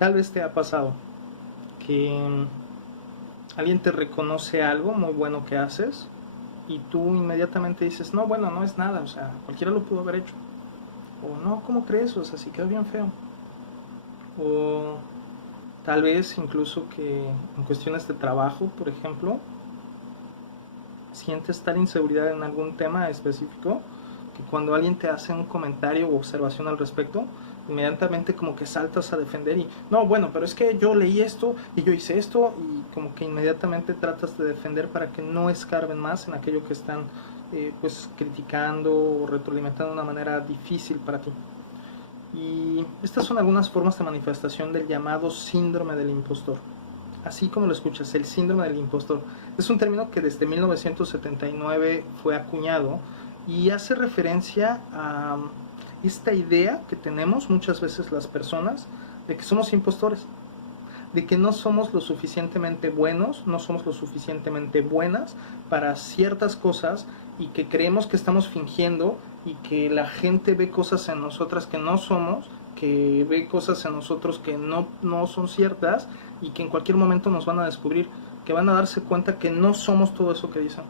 Tal vez te ha pasado que alguien te reconoce algo muy bueno que haces y tú inmediatamente dices, no, bueno, no es nada, o sea, cualquiera lo pudo haber hecho. O no, ¿cómo crees? O sea, si quedó bien feo. O tal vez incluso que en cuestiones de trabajo, por ejemplo, sientes tal inseguridad en algún tema específico que cuando alguien te hace un comentario o observación al respecto, inmediatamente como que saltas a defender y no, bueno, pero es que yo leí esto y yo hice esto y como que inmediatamente tratas de defender para que no escarben más en aquello que están pues criticando o retroalimentando de una manera difícil para ti. Y estas son algunas formas de manifestación del llamado síndrome del impostor. Así como lo escuchas, el síndrome del impostor. Es un término que desde 1979 fue acuñado y hace referencia a esta idea que tenemos muchas veces las personas de que somos impostores, de que no somos lo suficientemente buenos, no somos lo suficientemente buenas para ciertas cosas y que creemos que estamos fingiendo y que la gente ve cosas en nosotras que no somos, que ve cosas en nosotros que no son ciertas y que en cualquier momento nos van a descubrir, que van a darse cuenta que no somos todo eso que dicen.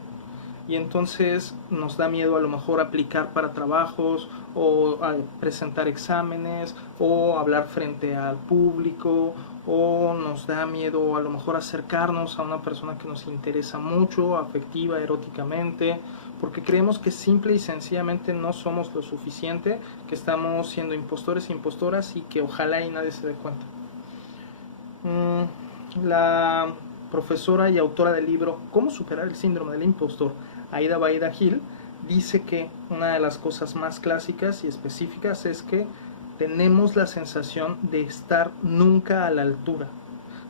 Y entonces nos da miedo a lo mejor aplicar para trabajos o a presentar exámenes o hablar frente al público, o nos da miedo a lo mejor acercarnos a una persona que nos interesa mucho, afectiva, eróticamente, porque creemos que simple y sencillamente no somos lo suficiente, que estamos siendo impostores e impostoras y que ojalá y nadie se dé cuenta. La profesora y autora del libro ¿Cómo superar el síndrome del impostor?, Aida Baida Gil, dice que una de las cosas más clásicas y específicas es que tenemos la sensación de estar nunca a la altura,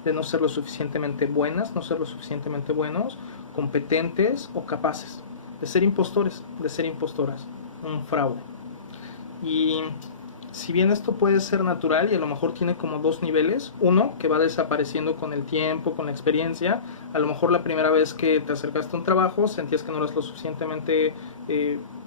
de no ser lo suficientemente buenas, no ser lo suficientemente buenos, competentes o capaces, de ser impostores, de ser impostoras, un fraude. Y si bien esto puede ser natural y a lo mejor tiene como dos niveles, uno que va desapareciendo con el tiempo, con la experiencia, a lo mejor la primera vez que te acercaste a un trabajo sentías que no eras lo suficientemente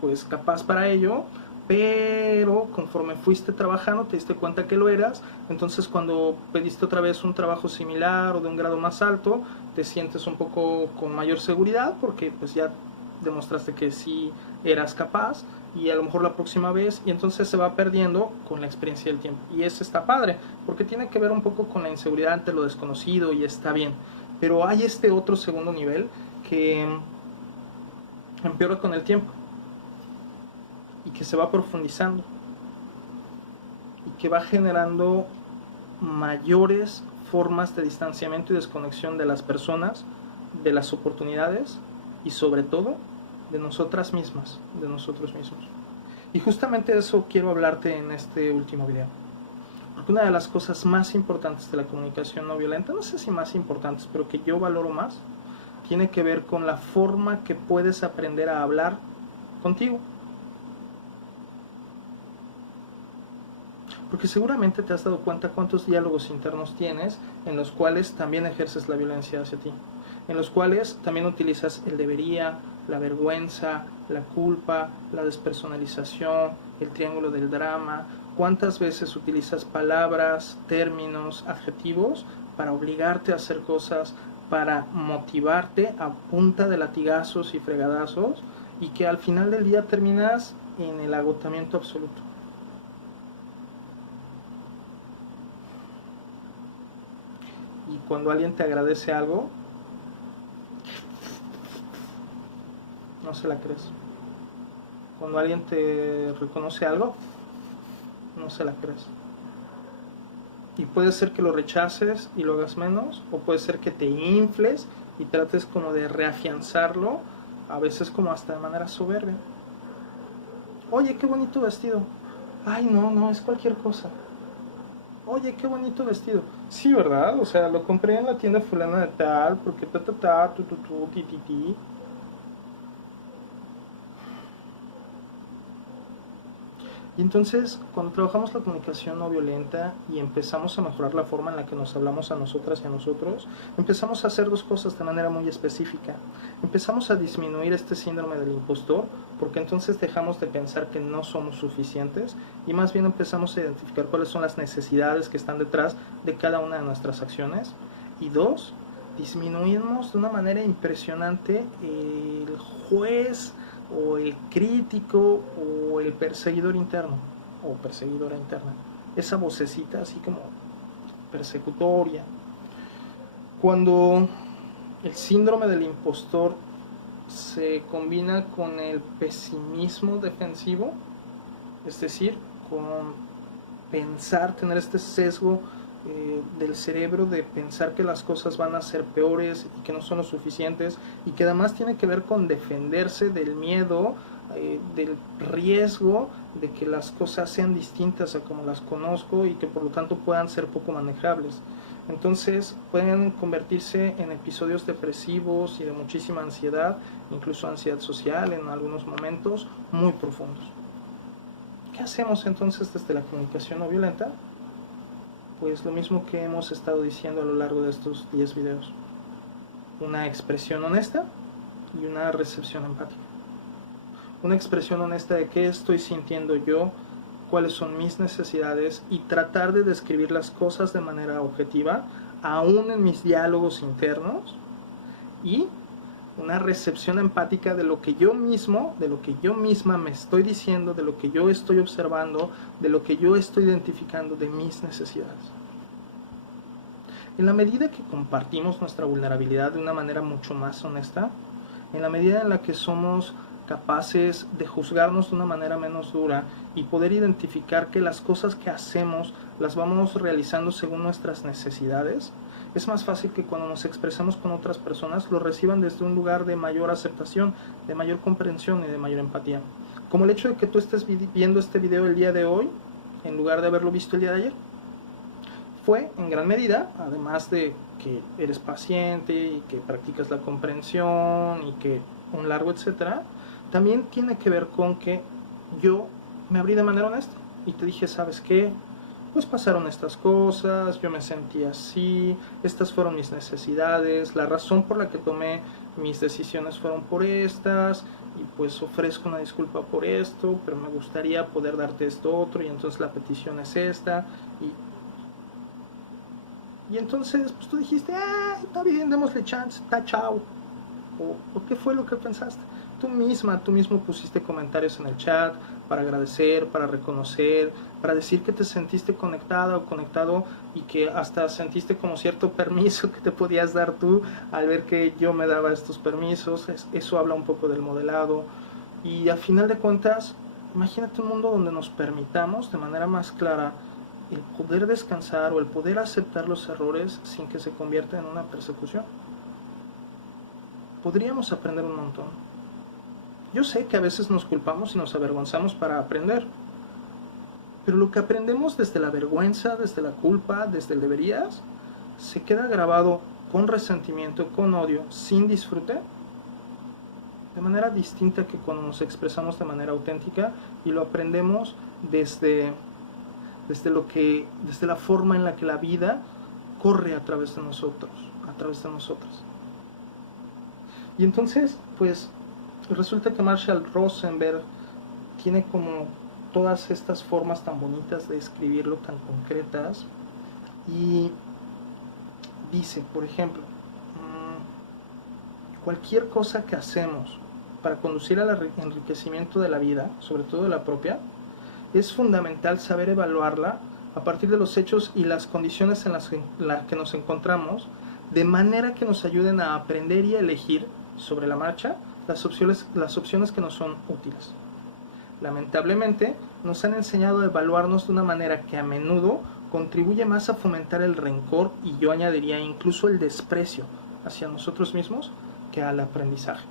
pues capaz para ello, pero conforme fuiste trabajando te diste cuenta que lo eras, entonces cuando pediste otra vez un trabajo similar o de un grado más alto, te sientes un poco con mayor seguridad porque pues ya demostraste que sí eras capaz, y a lo mejor la próxima vez, y entonces se va perdiendo con la experiencia del tiempo. Y eso está padre, porque tiene que ver un poco con la inseguridad ante lo desconocido y está bien. Pero hay este otro segundo nivel que empeora con el tiempo y que se va profundizando y que va generando mayores formas de distanciamiento y desconexión de las personas, de las oportunidades y sobre todo de nosotras mismas, de nosotros mismos. Y justamente de eso quiero hablarte en este último video. Porque una de las cosas más importantes de la comunicación no violenta, no sé si más importantes, pero que yo valoro más, tiene que ver con la forma que puedes aprender a hablar contigo. Porque seguramente te has dado cuenta cuántos diálogos internos tienes en los cuales también ejerces la violencia hacia ti, en los cuales también utilizas el debería, la vergüenza, la culpa, la despersonalización, el triángulo del drama. ¿Cuántas veces utilizas palabras, términos, adjetivos para obligarte a hacer cosas, para motivarte a punta de latigazos y fregadazos, y que al final del día terminas en el agotamiento absoluto? Y cuando alguien te agradece algo, no se la crees. Cuando alguien te reconoce algo, no se la crees. Y puede ser que lo rechaces y lo hagas menos, o puede ser que te infles y trates como de reafianzarlo, a veces como hasta de manera soberbia. Oye, qué bonito vestido. Ay, no, no, es cualquier cosa. Oye, qué bonito vestido. Sí, ¿verdad? O sea, lo compré en la tienda fulana de tal, porque tu, ti, ti. Y entonces, cuando trabajamos la comunicación no violenta y empezamos a mejorar la forma en la que nos hablamos a nosotras y a nosotros, empezamos a hacer dos cosas de manera muy específica. Empezamos a disminuir este síndrome del impostor, porque entonces dejamos de pensar que no somos suficientes y más bien empezamos a identificar cuáles son las necesidades que están detrás de cada una de nuestras acciones. Y dos, disminuimos de una manera impresionante el juez o el crítico o el perseguidor interno o perseguidora interna, esa vocecita así como persecutoria. Cuando el síndrome del impostor se combina con el pesimismo defensivo, es decir, con pensar, tener este sesgo del cerebro de pensar que las cosas van a ser peores y que no son lo suficientes, y que además tiene que ver con defenderse del miedo, del riesgo de que las cosas sean distintas a como las conozco y que por lo tanto puedan ser poco manejables. Entonces pueden convertirse en episodios depresivos y de muchísima ansiedad, incluso ansiedad social en algunos momentos muy profundos. ¿Qué hacemos entonces desde la comunicación no violenta? Pues lo mismo que hemos estado diciendo a lo largo de estos 10 videos. Una expresión honesta y una recepción empática. Una expresión honesta de qué estoy sintiendo yo, cuáles son mis necesidades, y tratar de describir las cosas de manera objetiva, aún en mis diálogos internos. Y una recepción empática de lo que yo mismo, de lo que yo misma me estoy diciendo, de lo que yo estoy observando, de lo que yo estoy identificando de mis necesidades. En la medida que compartimos nuestra vulnerabilidad de una manera mucho más honesta, en la medida en la que somos capaces de juzgarnos de una manera menos dura y poder identificar que las cosas que hacemos las vamos realizando según nuestras necesidades, es más fácil que cuando nos expresamos con otras personas lo reciban desde un lugar de mayor aceptación, de mayor comprensión y de mayor empatía. Como el hecho de que tú estés viendo este video el día de hoy, en lugar de haberlo visto el día de ayer. Fue en gran medida, además de que eres paciente y que practicas la comprensión y que un largo etcétera, también tiene que ver con que yo me abrí de manera honesta y te dije, ¿sabes qué? Pues pasaron estas cosas, yo me sentí así, estas fueron mis necesidades, la razón por la que tomé mis decisiones fueron por estas, y pues ofrezco una disculpa por esto, pero me gustaría poder darte esto otro, y entonces la petición es esta, y entonces pues tú dijiste, está bien, démosle chance, está chao, o qué fue lo que pensaste. Tú mismo pusiste comentarios en el chat para agradecer, para reconocer, para decir que te sentiste conectada o conectado y que hasta sentiste como cierto permiso que te podías dar tú al ver que yo me daba estos permisos. Eso habla un poco del modelado. Y a final de cuentas, imagínate un mundo donde nos permitamos de manera más clara el poder descansar o el poder aceptar los errores sin que se convierta en una persecución. Podríamos aprender un montón. Yo sé que a veces nos culpamos y nos avergonzamos para aprender, pero lo que aprendemos desde la vergüenza, desde la culpa, desde el deberías, se queda grabado con resentimiento, con odio, sin disfrute, de manera distinta que cuando nos expresamos de manera auténtica y lo aprendemos desde la forma en la que la vida corre a través de nosotros, a través de nosotras. Y entonces, pues, resulta que Marshall Rosenberg tiene como todas estas formas tan bonitas de escribirlo, tan concretas, y dice, por ejemplo, cualquier cosa que hacemos para conducir al enriquecimiento de la vida, sobre todo de la propia, es fundamental saber evaluarla a partir de los hechos y las condiciones en las que nos encontramos, de manera que nos ayuden a aprender y a elegir sobre la marcha las opciones que nos son útiles. Lamentablemente, nos han enseñado a evaluarnos de una manera que a menudo contribuye más a fomentar el rencor y yo añadiría incluso el desprecio hacia nosotros mismos que al aprendizaje.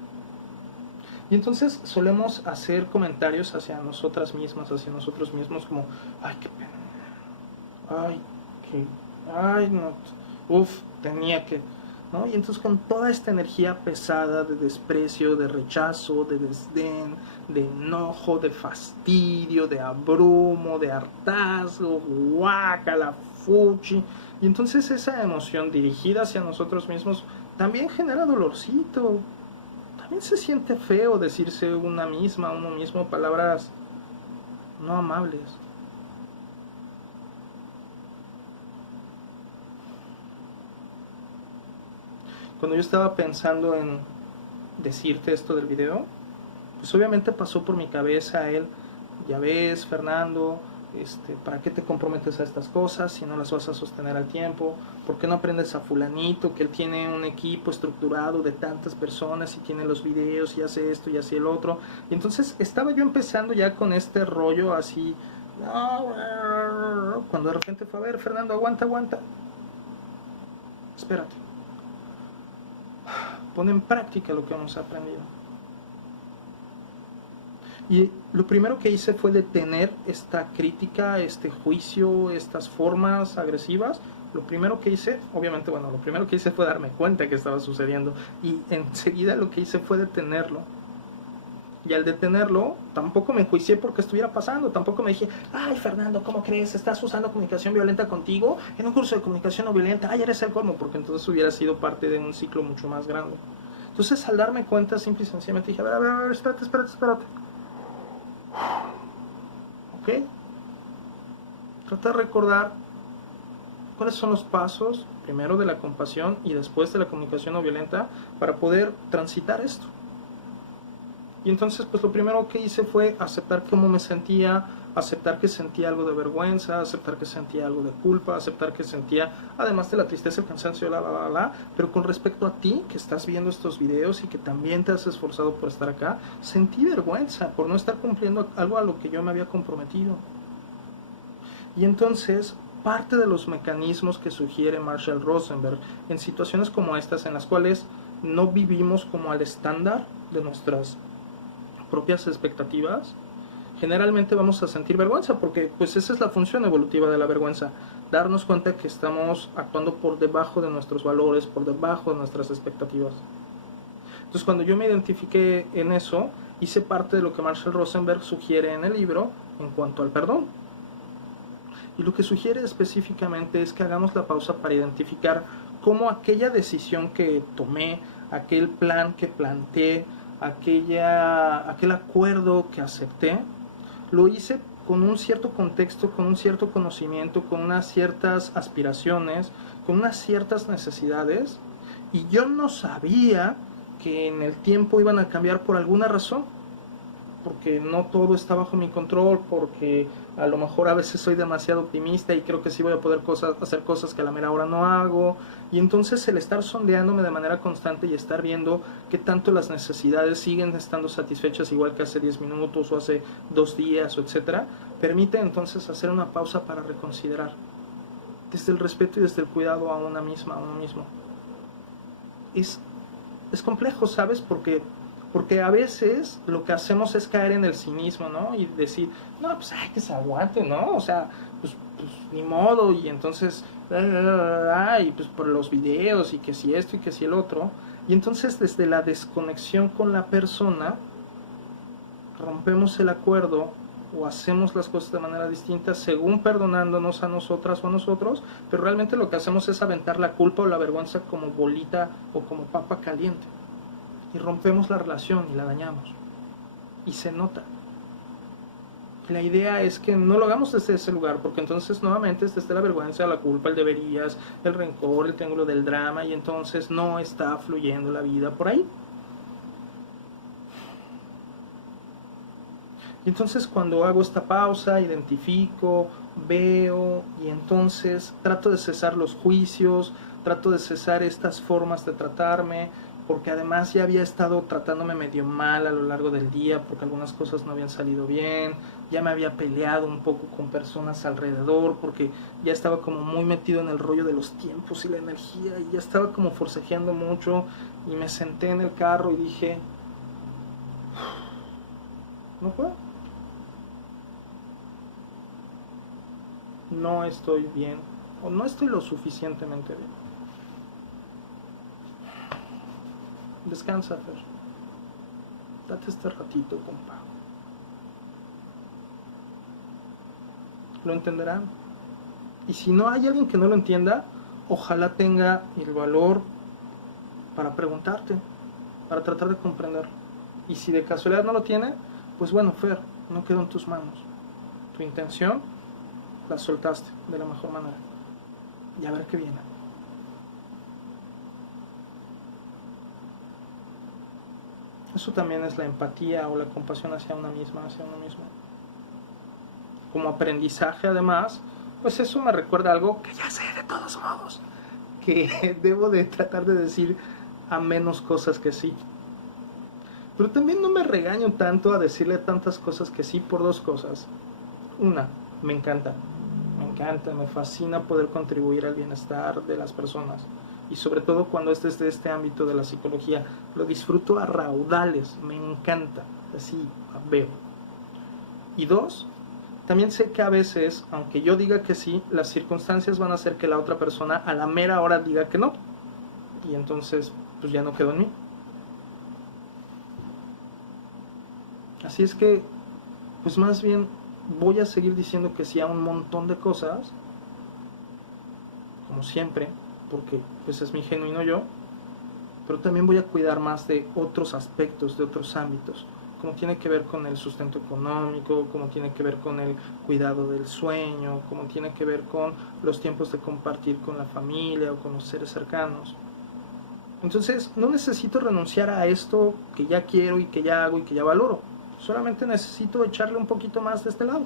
Y entonces solemos hacer comentarios hacia nosotras mismas, hacia nosotros mismos como, ay, qué pena, ay, no, tenía que, ¿no? Y entonces con toda esta energía pesada de desprecio, de rechazo, de desdén, de enojo, de fastidio, de abrumo, de hartazgo, guácala, fuchi. Y entonces esa emoción dirigida hacia nosotros mismos también genera dolorcito. También se siente feo decirse uno mismo, palabras no amables. Cuando yo estaba pensando en decirte esto del video, pues obviamente pasó por mi cabeza ya ves, Fernando, ¿para qué te comprometes a estas cosas si no las vas a sostener al tiempo? ¿Por qué no aprendes a fulanito, que él tiene un equipo estructurado de tantas personas y tiene los videos y hace esto y hace el otro? Y entonces estaba yo empezando ya con este rollo así, cuando de repente fue, a ver, Fernando, aguanta, espérate, pon en práctica lo que hemos aprendido. Y lo primero que hice fue detener esta crítica, este juicio, estas formas agresivas. Lo primero que hice fue darme cuenta que estaba sucediendo. Y enseguida lo que hice fue detenerlo. Y al detenerlo, tampoco me enjuicié porque estuviera pasando. Tampoco me dije, ay, Fernando, ¿cómo crees? ¿Estás usando comunicación violenta contigo en un curso de comunicación no violenta? Ay, eres el colmo, porque entonces hubiera sido parte de un ciclo mucho más grande. Entonces, al darme cuenta, simple y sencillamente dije, a ver, espérate. ¿Ok? Trata de recordar cuáles son los pasos, primero de la compasión y después de la comunicación no violenta, para poder transitar esto. Y entonces, pues lo primero que hice fue aceptar cómo me sentía, aceptar que sentía algo de vergüenza, aceptar que sentía algo de culpa, aceptar que sentía, además de la tristeza, el cansancio, pero con respecto a ti, que estás viendo estos videos y que también te has esforzado por estar acá, sentí vergüenza por no estar cumpliendo algo a lo que yo me había comprometido. Y entonces, parte de los mecanismos que sugiere Marshall Rosenberg en situaciones como estas, en las cuales no vivimos como al estándar de nuestras propias expectativas, generalmente vamos a sentir vergüenza, porque pues esa es la función evolutiva de la vergüenza, darnos cuenta que estamos actuando por debajo de nuestros valores, por debajo de nuestras expectativas. Entonces, cuando yo me identifiqué en eso, hice parte de lo que Marshall Rosenberg sugiere en el libro en cuanto al perdón. Y lo que sugiere específicamente es que hagamos la pausa para identificar cómo aquella decisión que tomé, aquel plan que planteé, aquel acuerdo que acepté, lo hice con un cierto contexto, con un cierto conocimiento, con unas ciertas aspiraciones, con unas ciertas necesidades, y yo no sabía que en el tiempo iban a cambiar por alguna razón, porque no todo está bajo mi control, porque a lo mejor a veces soy demasiado optimista y creo que sí voy a poder hacer cosas que a la mera hora no hago. Y entonces el estar sondeándome de manera constante y estar viendo qué tanto las necesidades siguen estando satisfechas igual que hace 10 minutos o hace 2 días, o etcétera, permite entonces hacer una pausa para reconsiderar desde el respeto y desde el cuidado a una misma, a uno mismo. Es complejo, ¿sabes? Porque a veces lo que hacemos es caer en el cinismo, ¿no? Y decir, no, pues que se aguante, ¿no? O sea, pues ni modo, y entonces, y pues por los videos, y que si esto y que si el otro. Y entonces desde la desconexión con la persona, rompemos el acuerdo o hacemos las cosas de manera distinta según perdonándonos a nosotras o a nosotros, pero realmente lo que hacemos es aventar la culpa o la vergüenza como bolita o como papa caliente. Y rompemos la relación y la dañamos. Y se nota. Y la idea es que no lo hagamos desde ese lugar, porque entonces nuevamente es desde la vergüenza, la culpa, el deberías, el rencor, el triángulo del drama, y entonces no está fluyendo la vida por ahí. Y entonces cuando hago esta pausa, identifico, veo, y entonces trato de cesar los juicios, trato de cesar estas formas de tratarme, porque además ya había estado tratándome medio mal a lo largo del día, porque algunas cosas no habían salido bien, ya me había peleado un poco con personas alrededor, porque ya estaba como muy metido en el rollo de los tiempos y la energía, y ya estaba como forcejeando mucho, y me senté en el carro y dije, no puedo. No estoy bien, o no estoy lo suficientemente bien. Descansa, Fer. Date este ratito, compa. Lo entenderán. Y si no hay alguien que no lo entienda, ojalá tenga el valor para preguntarte, para tratar de comprender. Y si de casualidad no lo tiene, pues bueno, Fer, no quedó en tus manos. Tu intención la soltaste de la mejor manera. Y a ver qué viene. Eso también es la empatía o la compasión hacia una misma, hacia uno mismo. Como aprendizaje, además, pues eso me recuerda algo que ya sé de todos modos, que debo de tratar de decir a menos cosas que sí. Pero también no me regaño tanto a decirle tantas cosas que sí por dos cosas. Una, me encanta, me fascina poder contribuir al bienestar de las personas. Y sobre todo cuando es desde este ámbito de la psicología, lo disfruto a raudales, me encanta, así veo. Y dos, también sé que a veces, aunque yo diga que sí, las circunstancias van a hacer que la otra persona a la mera hora diga que no. Y entonces, pues ya no quedó en mí. Así es que, pues más bien voy a seguir diciendo que sí a un montón de cosas, como siempre, porque pues es mi genuino yo, pero también voy a cuidar más de otros aspectos, de otros ámbitos, como tiene que ver con el sustento económico, como tiene que ver con el cuidado del sueño, como tiene que ver con los tiempos de compartir con la familia o con los seres cercanos. Entonces no necesito renunciar a esto que ya quiero y que ya hago y que ya valoro. Solamente necesito echarle un poquito más de este lado.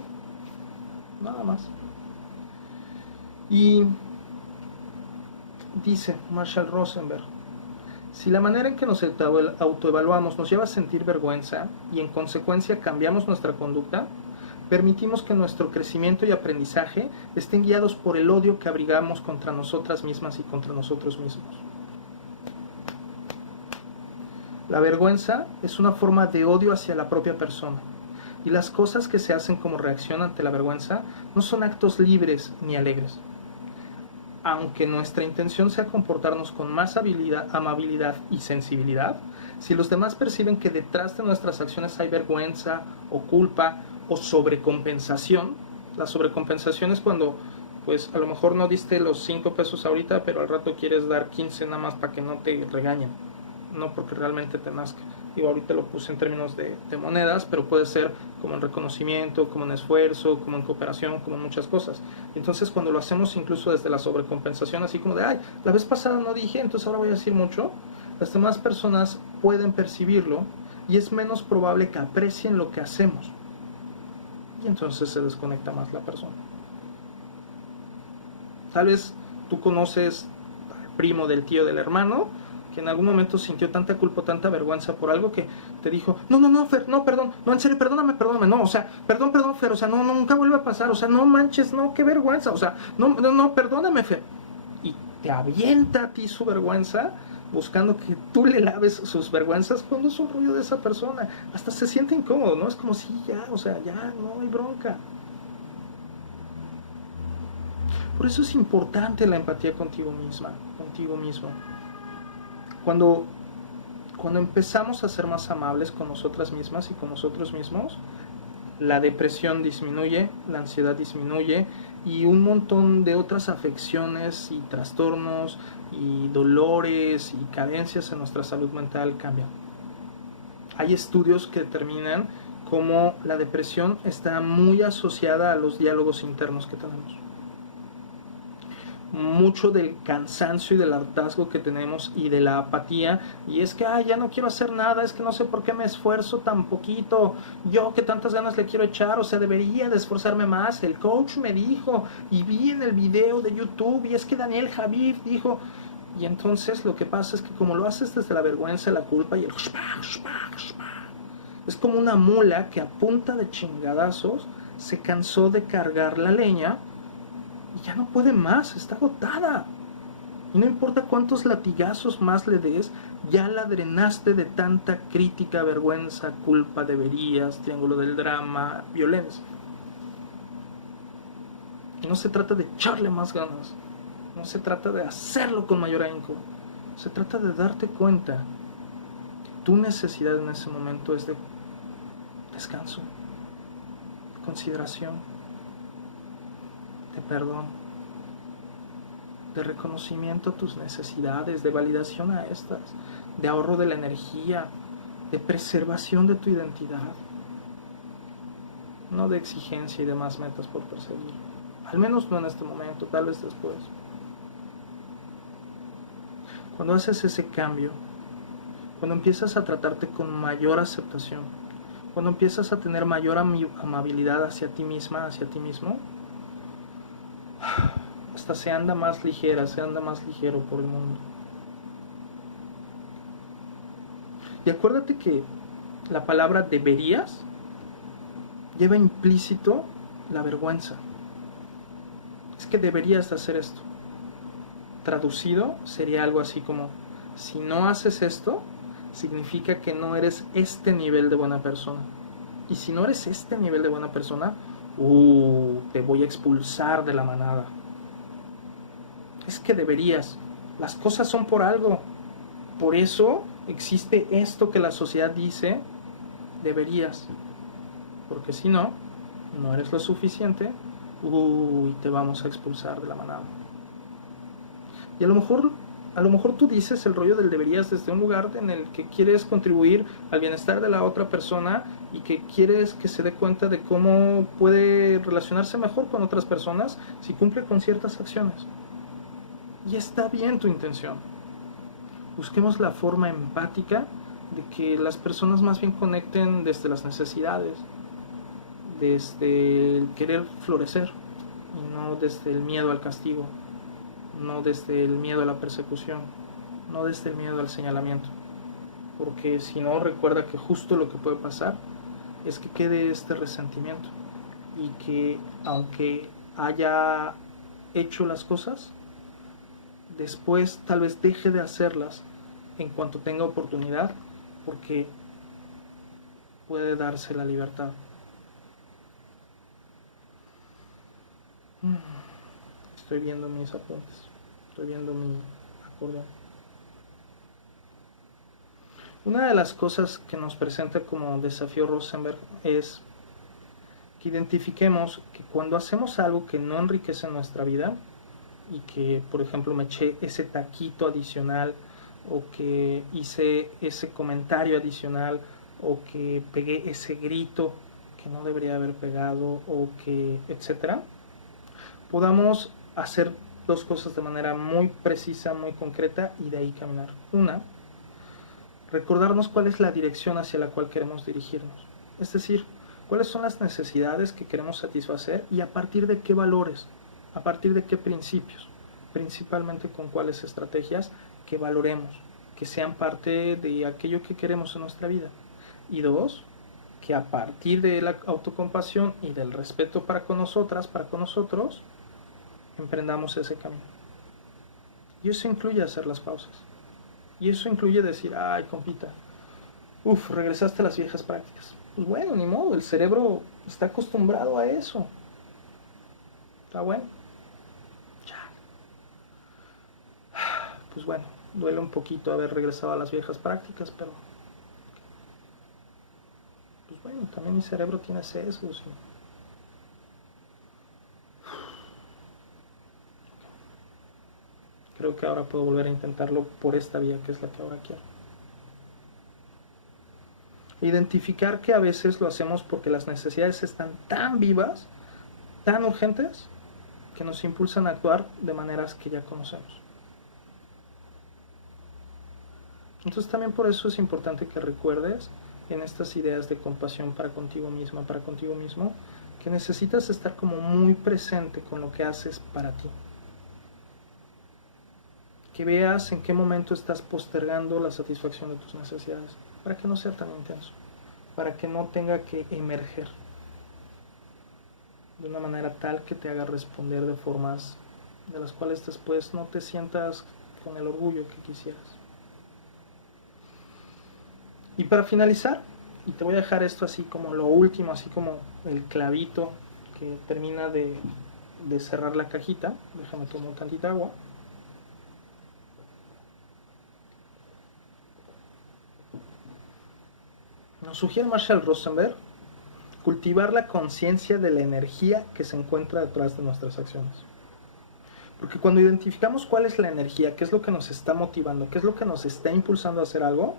Nada más. Y dice Marshall Rosenberg, si la manera en que nos autoevaluamos nos lleva a sentir vergüenza y en consecuencia cambiamos nuestra conducta, permitimos que nuestro crecimiento y aprendizaje estén guiados por el odio que abrigamos contra nosotras mismas y contra nosotros mismos. La vergüenza es una forma de odio hacia la propia persona, y las cosas que se hacen como reacción ante la vergüenza no son actos libres ni alegres. Aunque nuestra intención sea comportarnos con más amabilidad y sensibilidad, si los demás perciben que detrás de nuestras acciones hay vergüenza o culpa o sobrecompensación, la sobrecompensación es cuando pues a lo mejor no diste los 5 pesos ahorita, pero al rato quieres dar 15 nada más para que no te regañen, no porque realmente te nazca. Digo, ahorita lo puse en términos de monedas, pero puede ser como en reconocimiento, como en esfuerzo, como en cooperación, como en muchas cosas. Entonces cuando lo hacemos incluso desde la sobrecompensación, así como de, ay, la vez pasada no dije, entonces ahora voy a decir mucho, las demás personas pueden percibirlo y es menos probable que aprecien lo que hacemos. Y entonces se desconecta más la persona. Tal vez tú conoces al primo del tío del hermano, que en algún momento sintió tanta culpa, tanta vergüenza por algo que te dijo, no, Fer, no, perdón, no, en serio, perdóname, no, o sea, perdón, Fer, o sea, no, nunca vuelve a pasar, o sea, no manches, no, qué vergüenza, o sea, no, perdóname, Fer. Y te avienta a ti su vergüenza, buscando que tú le laves sus vergüenzas cuando es un rollo de esa persona. Hasta se siente incómodo, ¿no? Es como si ya, o sea, ya, no hay bronca. Por eso es importante la empatía contigo misma, contigo mismo. Cuando empezamos a ser más amables con nosotras mismas y con nosotros mismos, la depresión disminuye, la ansiedad disminuye y un montón de otras afecciones y trastornos y dolores y carencias en nuestra salud mental cambian. Hay estudios que determinan cómo la depresión está muy asociada a los diálogos internos que tenemos. Mucho del cansancio y del hartazgo que tenemos y de la apatía, y es que ya no quiero hacer nada, es que no sé por qué me esfuerzo tan poquito, yo que tantas ganas le quiero echar, o sea, debería de esforzarme más, el coach me dijo, y vi en el video de YouTube, y es que Daniel Javid dijo, y entonces lo que pasa es que como lo haces desde la vergüenza, la culpa y el es como una mula que a punta de chingadazos se cansó de cargar la leña y ya no puede más, está agotada. Y no importa cuántos latigazos más le des, ya la drenaste de tanta crítica, vergüenza, culpa, deberías, triángulo del drama, violencia. Y no se trata de echarle más ganas, no se trata de hacerlo con mayor ahínco, se trata de darte cuenta que tu necesidad en ese momento es de descanso, de consideración, de perdón, de reconocimiento a tus necesidades, de validación a estas, de ahorro de la energía, de preservación de tu identidad, no de exigencia y demás metas por perseguir. Al menos no en este momento, tal vez después. Cuando haces ese cambio, cuando empiezas a tratarte con mayor aceptación, cuando empiezas a tener mayor amabilidad hacia ti misma, hacia ti mismo, hasta se anda más ligera, se anda más ligero por el mundo. Y acuérdate que la palabra deberías lleva implícito la vergüenza. Es que deberías de hacer esto. Traducido sería algo así como, si no haces esto, significa que no eres este nivel de buena persona. Y si no eres este nivel de buena persona, te voy a expulsar de la manada. Es que deberías. Las cosas son por algo. Por eso existe esto que la sociedad dice, deberías. Porque si no, no eres lo suficiente, te vamos a expulsar de la manada. Y a lo mejor tú dices el rollo del deberías desde un lugar en el que quieres contribuir al bienestar de la otra persona y que quieres que se dé cuenta de cómo puede relacionarse mejor con otras personas si cumple con ciertas acciones. Y está bien tu intención. Busquemos la forma empática de que las personas más bien conecten desde las necesidades, desde el querer florecer y no desde el miedo al castigo, no desde el miedo a la persecución, no desde el miedo al señalamiento. Porque si no, recuerda que justo lo que puede pasar es que quede este resentimiento y que aunque haya hecho las cosas, después tal vez deje de hacerlas en cuanto tenga oportunidad, porque puede darse la libertad. Estoy viendo mis apuntes, estoy viendo mi acordeón. Una de las cosas que nos presenta como desafío Rosenberg es que identifiquemos que cuando hacemos algo que no enriquece nuestra vida, y que por ejemplo me eché ese taquito adicional, o que hice ese comentario adicional, o que pegué ese grito que no debería haber pegado, o que etcétera, podamos hacer dos cosas de manera muy precisa, muy concreta, y de ahí caminar. Una, recordarnos cuál es la dirección hacia la cual queremos dirigirnos, es decir, cuáles son las necesidades que queremos satisfacer y a partir de qué valores, a partir de qué principios, principalmente con cuáles estrategias que valoremos, que sean parte de aquello que queremos en nuestra vida. Y dos, que a partir de la autocompasión y del respeto para con nosotras, para con nosotros, emprendamos ese camino. Y eso incluye hacer las pausas. Y eso incluye decir, ay, compita, regresaste a las viejas prácticas. Pues bueno, ni modo, el cerebro está acostumbrado a eso. Está bueno. Ya. Pues bueno, duele un poquito haber regresado a las viejas prácticas, pero pues bueno, también mi cerebro tiene sesgos. Creo que ahora puedo volver a intentarlo por esta vía, que es la que ahora quiero. Identificar que a veces lo hacemos porque las necesidades están tan vivas, tan urgentes, que nos impulsan a actuar de maneras que ya conocemos. Entonces también por eso es importante que recuerdes en estas ideas de compasión para contigo misma, para contigo mismo, que necesitas estar como muy presente con lo que haces para ti. Que veas en qué momento estás postergando la satisfacción de tus necesidades, para que no sea tan intenso, para que no tenga que emerger de una manera tal que te haga responder de formas de las cuales después no te sientas con el orgullo que quisieras. Y para finalizar, y te voy a dejar esto así como lo último, así como el clavito que termina de cerrar la cajita. Déjame tomar tantita agua. Nos sugiere Marshall Rosenberg cultivar la conciencia de la energía que se encuentra detrás de nuestras acciones. Porque cuando identificamos cuál es la energía, qué es lo que nos está motivando, qué es lo que nos está impulsando a hacer algo,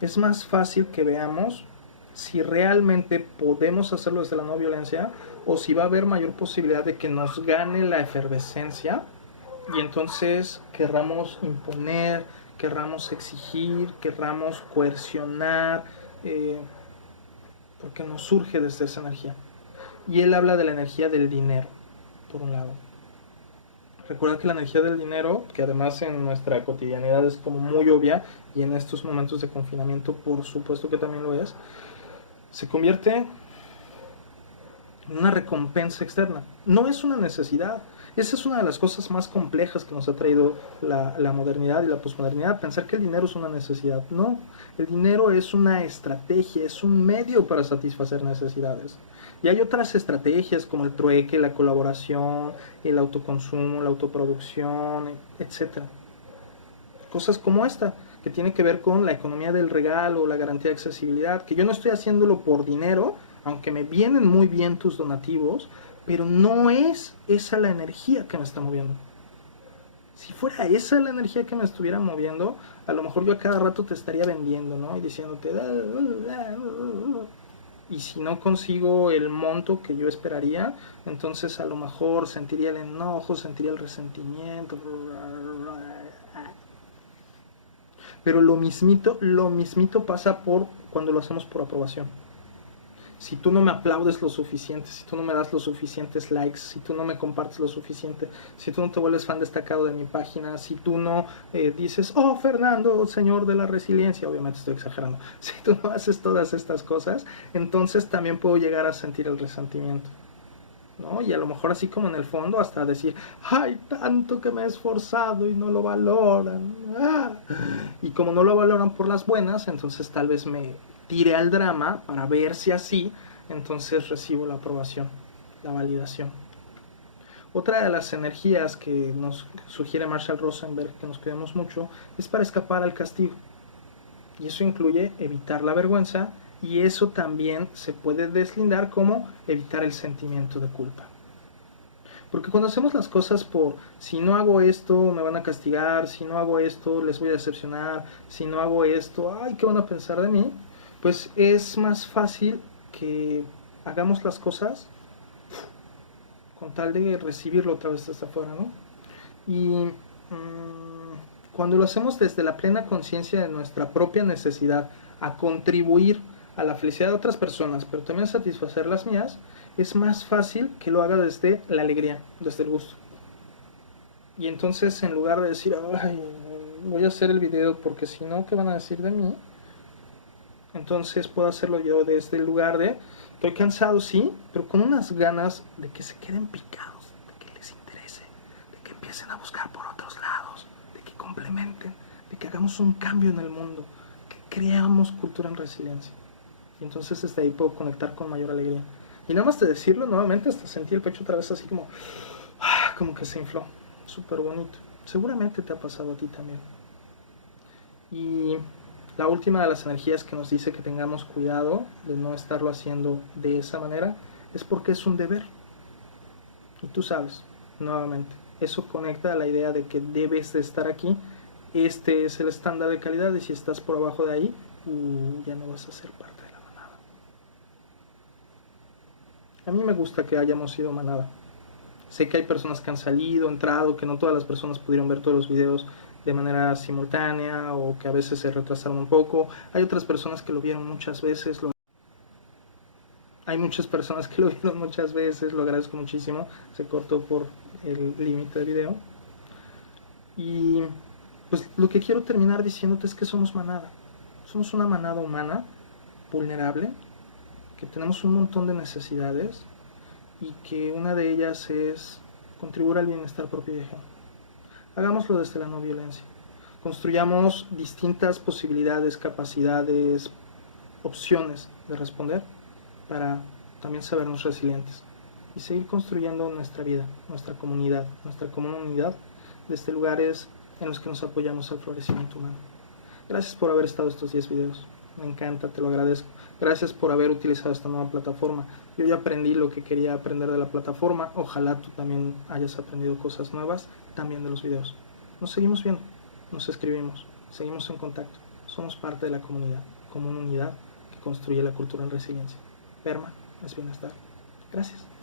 es más fácil que veamos si realmente podemos hacerlo desde la no violencia o si va a haber mayor posibilidad de que nos gane la efervescencia y entonces querramos imponer, querramos exigir, querramos coercionar, porque nos surge desde esa energía. Y él habla de la energía del dinero, por un lado. Recuerda que la energía del dinero, que además en nuestra cotidianidad es como muy obvia, y en estos momentos de confinamiento por supuesto que también lo es, se convierte en una recompensa externa. No es una necesidad. Esa es una de las cosas más complejas que nos ha traído la modernidad y la posmodernidad, pensar que el dinero es una necesidad. No, el dinero es una estrategia, es un medio para satisfacer necesidades. Y hay otras estrategias como el trueque, la colaboración, el autoconsumo, la autoproducción, etc. Cosas como esta, que tiene que ver con la economía del regalo, la garantía de accesibilidad, que yo no estoy haciéndolo por dinero, aunque me vienen muy bien tus donativos, pero no es esa la energía que me está moviendo. Si fuera esa la energía que me estuviera moviendo, a lo mejor yo a cada rato te estaría vendiendo, ¿no? Y diciéndote... Y si no consigo el monto que yo esperaría, entonces a lo mejor sentiría el enojo, sentiría el resentimiento. Pero lo mismito pasa por cuando lo hacemos por aprobación. Si tú no me aplaudes lo suficiente, si tú no me das los suficientes likes, si tú no me compartes lo suficiente, si tú no te vuelves fan destacado de mi página, si tú no dices, oh Fernando, señor de la resiliencia, obviamente estoy exagerando, si tú no haces todas estas cosas, entonces también puedo llegar a sentir el resentimiento, ¿no? Y a lo mejor así como en el fondo hasta decir, ay, tanto que me he esforzado y no lo valoran. ¡Ah! Y como no lo valoran por las buenas, entonces tal vez me tire al drama para ver si así entonces recibo la aprobación, la validación. Otra de las energías que nos sugiere Marshall Rosenberg que nos cuidemos mucho es para escapar al castigo. Y eso incluye evitar la vergüenza, y eso también se puede deslindar como evitar el sentimiento de culpa. Porque cuando hacemos las cosas por, si no hago esto me van a castigar, si no hago esto les voy a decepcionar, si no hago esto, ay, ¿qué van a pensar de mí? Pues es más fácil que hagamos las cosas con tal de recibirlo otra vez desde afuera, ¿no? Y cuando lo hacemos desde la plena conciencia de nuestra propia necesidad a contribuir a la felicidad de otras personas, pero también satisfacer las mías, es más fácil que lo haga desde la alegría, desde el gusto. Y entonces, en lugar de decir, ay, voy a hacer el video porque si no, ¿qué van a decir de mí? Entonces puedo hacerlo yo desde el lugar de, estoy cansado, sí, pero con unas ganas de que se queden picados, de que les interese, de que empiecen a buscar por otros lados, de que complementen, de que hagamos un cambio en el mundo, que creamos cultura en resiliencia. Y entonces desde ahí puedo conectar con mayor alegría. Y nada más de decirlo nuevamente, hasta sentí el pecho otra vez así como que se infló. Súper bonito. Seguramente te ha pasado a ti también. Y la última de las energías que nos dice que tengamos cuidado de no estarlo haciendo de esa manera es porque es un deber. Y tú sabes, nuevamente, eso conecta a la idea de que debes de estar aquí. Este es el estándar de calidad y si estás por abajo de ahí, ya no vas a ser parte de la manada. A mí me gusta que hayamos sido manada. Sé que hay personas que han salido, entrado, que no todas las personas pudieron ver todos los videos de manera simultánea o que a veces se retrasaron un poco. Hay otras personas que lo vieron muchas veces. Hay muchas personas que lo vieron muchas veces, lo agradezco muchísimo. Se cortó por el límite del video. Y pues lo que quiero terminar diciéndote es que somos manada. Somos una manada humana, vulnerable, que tenemos un montón de necesidades y que una de ellas es contribuir al bienestar propio y ajeno. Hagámoslo desde la no violencia. Construyamos distintas posibilidades, capacidades, opciones de responder para también sabernos resilientes y seguir construyendo nuestra vida, nuestra comunidad desde lugares en los que nos apoyamos al florecimiento humano. Gracias por haber estado estos 10 videos. me encanta, te lo agradezco. Gracias por haber utilizado esta nueva plataforma. Yo ya aprendí lo que quería aprender de la plataforma. Ojalá tú también hayas aprendido cosas nuevas, también de los videos. Nos seguimos viendo, nos escribimos, seguimos en contacto. Somos parte de la comunidad, como una unidad que construye la cultura en resiliencia. PERMA es bienestar. Gracias.